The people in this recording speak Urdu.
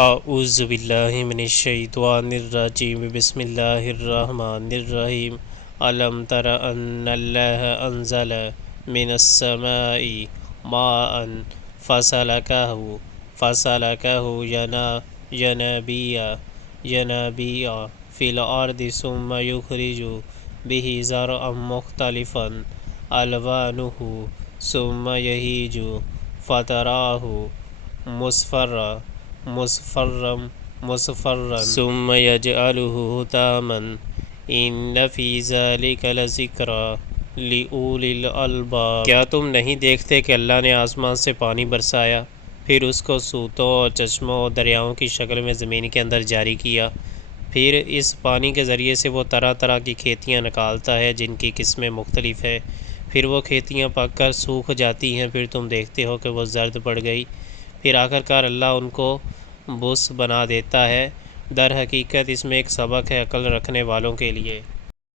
اعوذ باللہ من الشیطان الرجیم بسم اللہ الرحمن الرحیم الم تر ان اللہ انزل من السماء ماء فسلکہ ینابیع فی الارض ثم یخرج به زرعا مختلفا الوانہ ثم یہیج فتراہ مصفرا ثم یجعلہ حطاما ان فی ذلک لذکری لأولی الالباب۔ کیا تم نہیں دیکھتے کہ اللہ نے آسمان سے پانی برسایا، پھر اس کو سوتوں اور چشموں اور دریاؤں کی شکل میں زمین کے اندر جاری کیا، پھر اس پانی کے ذریعے سے وہ طرح طرح کی کھیتیاں نکالتا ہے جن کی قسمیں مختلف ہیں، پھر وہ کھیتیاں پک کر سوکھ جاتی ہیں، پھر تم دیکھتے ہو کہ وہ زرد پڑ گئی، پھر آخرکار اللہ ان کو بوس بنا دیتا ہے۔ در حقیقت اس میں ایک سبق ہے عقل رکھنے والوں کے لیے۔